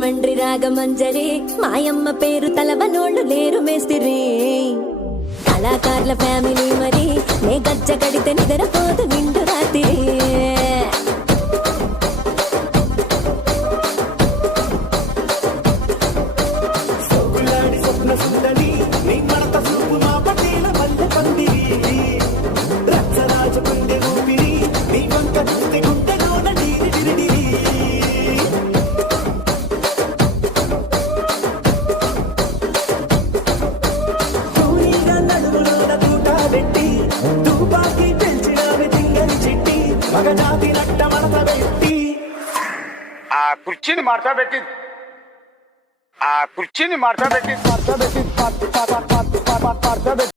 రాజమండ్రి రాగమంజరి మాయమ్మ పేరు తలవనోళ్ళు లేరు మేస్తిరి కళాకారుల ఫ్యామిలీ మరి నే గజ్జ కడితే నిద్రపోదు నిండు రాత్రి ఆ కుర్చీని మార్చబెట్టి ఆ కుర్చీని మార్చబెట్టి